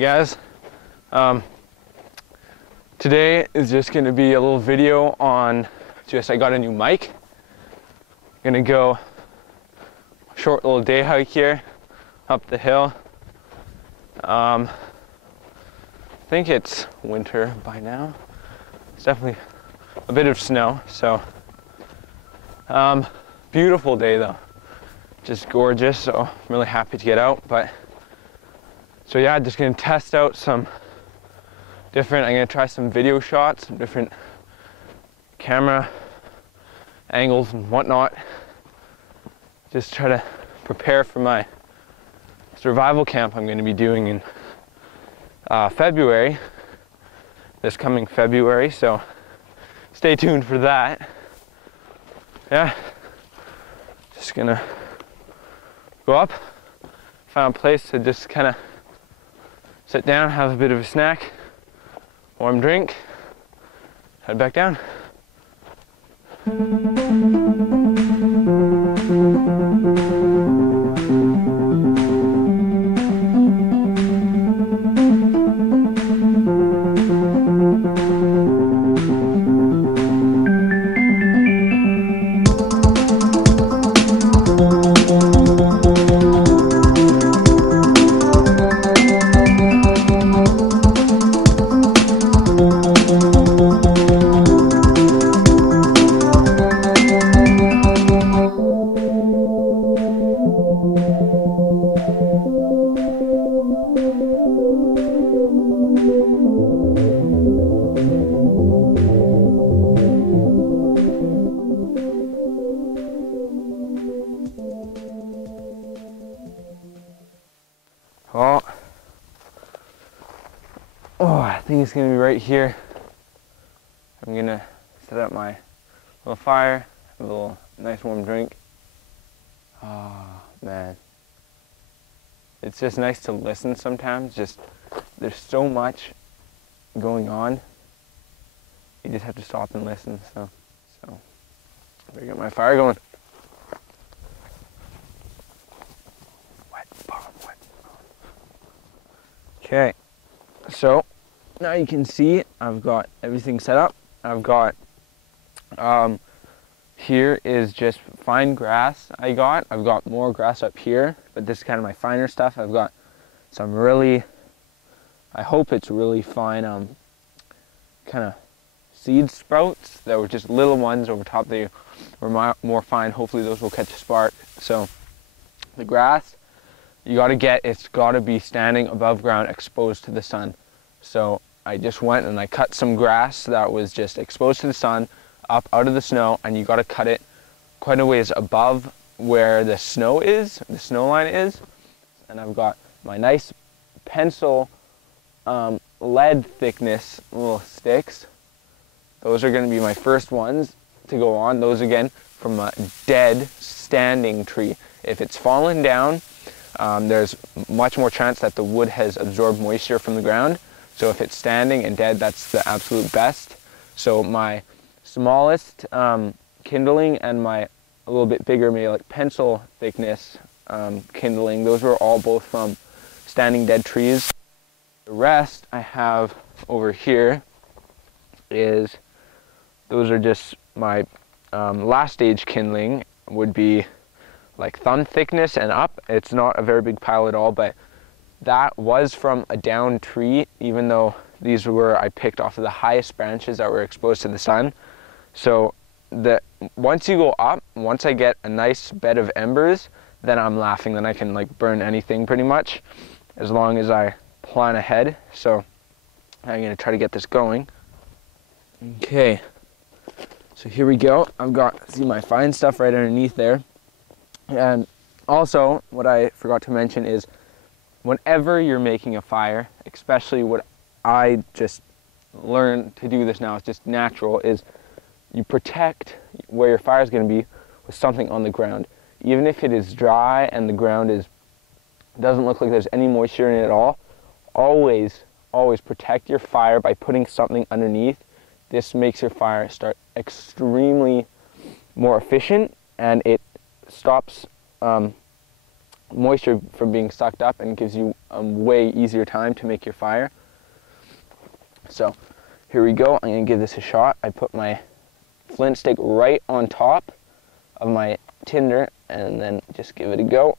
Hey guys, today is just going to be a little video on I got a new mic. I'm going to go a short little day hike here up the hill. I think it's winter by now. It's definitely a bit of snow, so beautiful day though, just gorgeous, so I'm really happy to get out. So yeah, just gonna test out some different, I'm gonna try some video shots, some different camera angles and whatnot. Just try to prepare for my survival camp I'm gonna be doing in February, this coming February, so stay tuned for that. Yeah, just gonna go up, find a place to just kind of sit down, have a bit of a snack, warm drink, head back down. I think it's gonna be right here. I'm gonna set up my little fire, have a little nice warm drink. Oh man, it's just nice to listen sometimes. Just there's so much going on. You just have to stop and listen. So I better get my fire going. Okay, so now you can see I've got everything set up. I've got, here is just fine grass I've got more grass up here, but this is kind of my finer stuff. I've got some really, I hope it's really fine, kind of seed sprouts that were just little ones over top. They were more fine. Hopefully those will catch a spark. So the grass, it's got to be standing above ground, exposed to the sun. So I just went and I cut some grass that was just exposed to the sun up out of the snow, and you got to cut it quite a ways above where the snow line is. And I've got my nice pencil lead thickness little sticks. Those are going to be my first ones to go on. Those again from a dead standing tree. If it's fallen down, there's much more chance that the wood has absorbed moisture from the ground. So if it's standing and dead, that's the absolute best. So my smallest kindling and my a little bit bigger, maybe like pencil thickness kindling, those were all both from standing dead trees. The rest I have over here those are just my last stage kindling, would be like thumb thickness and up. It's not a very big pile at all, but that was from a down tree, even though these were, I picked off of the highest branches that were exposed to the sun. So once you go up, once I get a nice bed of embers, then I'm laughing, then I can like burn anything pretty much, as long as I plan ahead. So I'm gonna try to get this going. Okay, so here we go. I've got, see my fine stuff right underneath there. And also, what I forgot to mention is, whenever you're making a fire, especially what I just learned to do this now, it's just natural, is you protect where your fire is going to be with something on the ground. Even if it is dry and the ground doesn't look like there's any moisture in it at all, always protect your fire by putting something underneath. This makes your fire start extremely more efficient, and it stops moisture from being sucked up and gives you a way easier time to make your fire. So here we go. I'm gonna give this a shot. I put my flint stick right on top of my tinder and then just give it a go.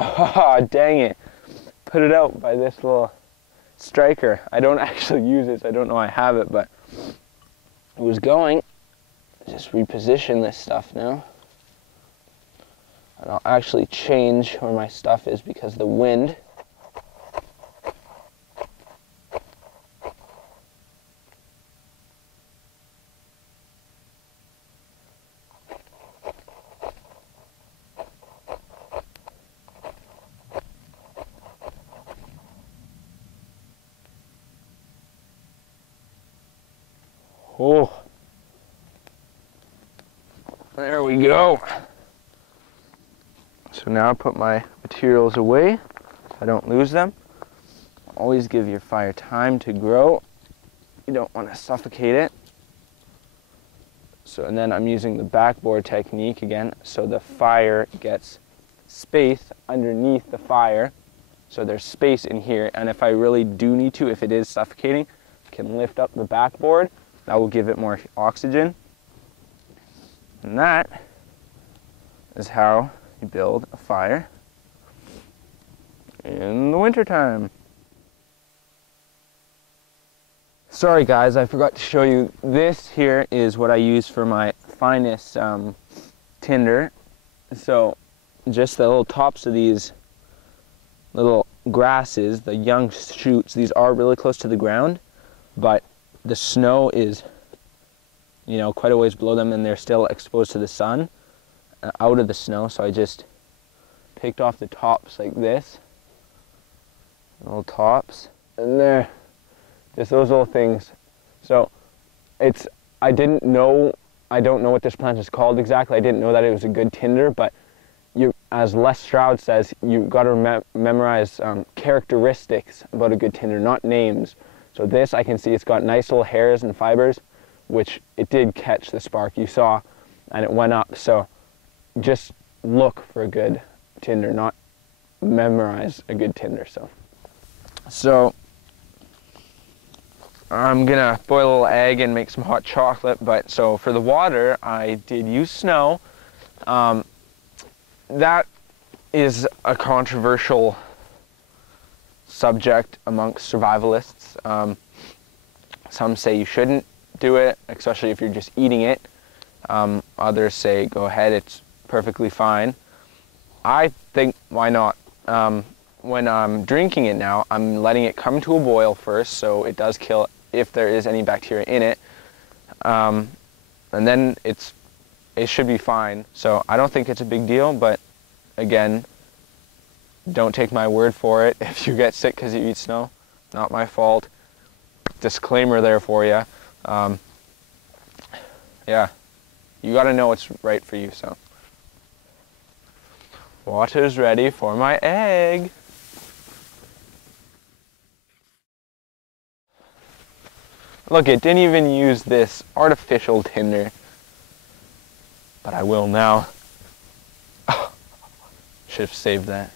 Oh, dang it. Put it out by this little striker. I don't actually use this. I don't know I have it, but it was going. Just reposition this stuff now. And I'll actually change where my stuff is because the wind. Oh, there we go. So now I put my materials away so I don't lose them. Always give your fire time to grow. You don't want to suffocate it. So, and then I'm using the backboard technique again, so the fire gets space underneath the fire. So there's space in here, and if I really do need to, if it is suffocating, I can lift up the backboard. That will give it more oxygen. And that is how you build a fire in the wintertime. Sorry guys, I forgot to show you. This here is what I use for my finest tinder. So just the little tops of these little grasses, the young shoots, these are really close to the ground, but the snow is, you know, quite a ways below them and they're still exposed to the sun out of the snow. So I just picked off the tops like this, little tops, and there, just those little things. So I don't know what this plant is called exactly. I didn't know that it was a good tinder, but you, as Les Stroud says, you've got to memorize characteristics about a good tinder, not names. So this, I can see it's got nice little hairs and fibers, which it did catch the spark you saw, and it went up. So just look for a good tinder, not memorize a good tinder. So I'm gonna boil a little egg and make some hot chocolate, but so for the water, I did use snow. That is a controversial subject amongst survivalists. Some say you shouldn't do it, especially if you're just eating it. Others say go ahead, it's perfectly fine. I think why not? When I'm drinking it now, I'm letting it come to a boil first, so it does kill if there is any bacteria in it, and then it should be fine. So I don't think it's a big deal, but again, don't take my word for it. If you get sick because you eat snow, not my fault. Disclaimer there for you. Yeah, you got to know what's right for you. So water's ready for my egg. Look, it didn't even use this artificial tinder, but I will now. Should have saved that.